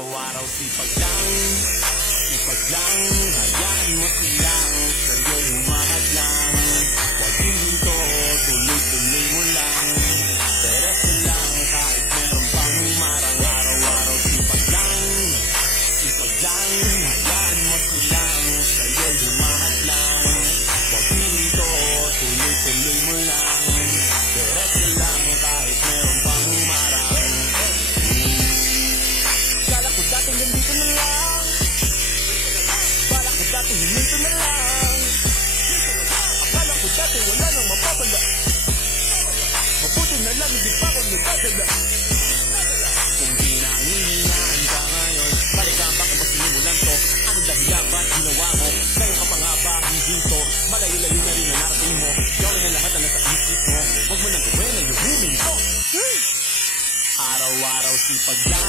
Araw-araw sipag lang, hayaan mo silang sa'yo'y humahadlang. Huwag hihinto, tuloy-tuloy mo lang, diretso lang kahit meron pang humarang. Araw-araw sipag lang, hayaan mo silang sa'yo'y humahadlang. Huwag hihinto, tuloy-tuloy mo lang, diretso lang kahit meron pang humarang. Kala ko dati nandito na lang, bala ko dati hinito na lang, akala ko dati wala nang mapapala, mabuti na lang hindi pa ako nagdadala. Kung di nangihinaan ka ngayon, balikan baka mas sinimulan to. Anong dahilan ba't ginawa mo? Ngayon ka pa nga ba dito? Malayo-layo na rin ang narating mo, gawin ang lahat na nasa isip mo. Huwag mo nang gawin ang yung huminto. Araw-araw sipag lang,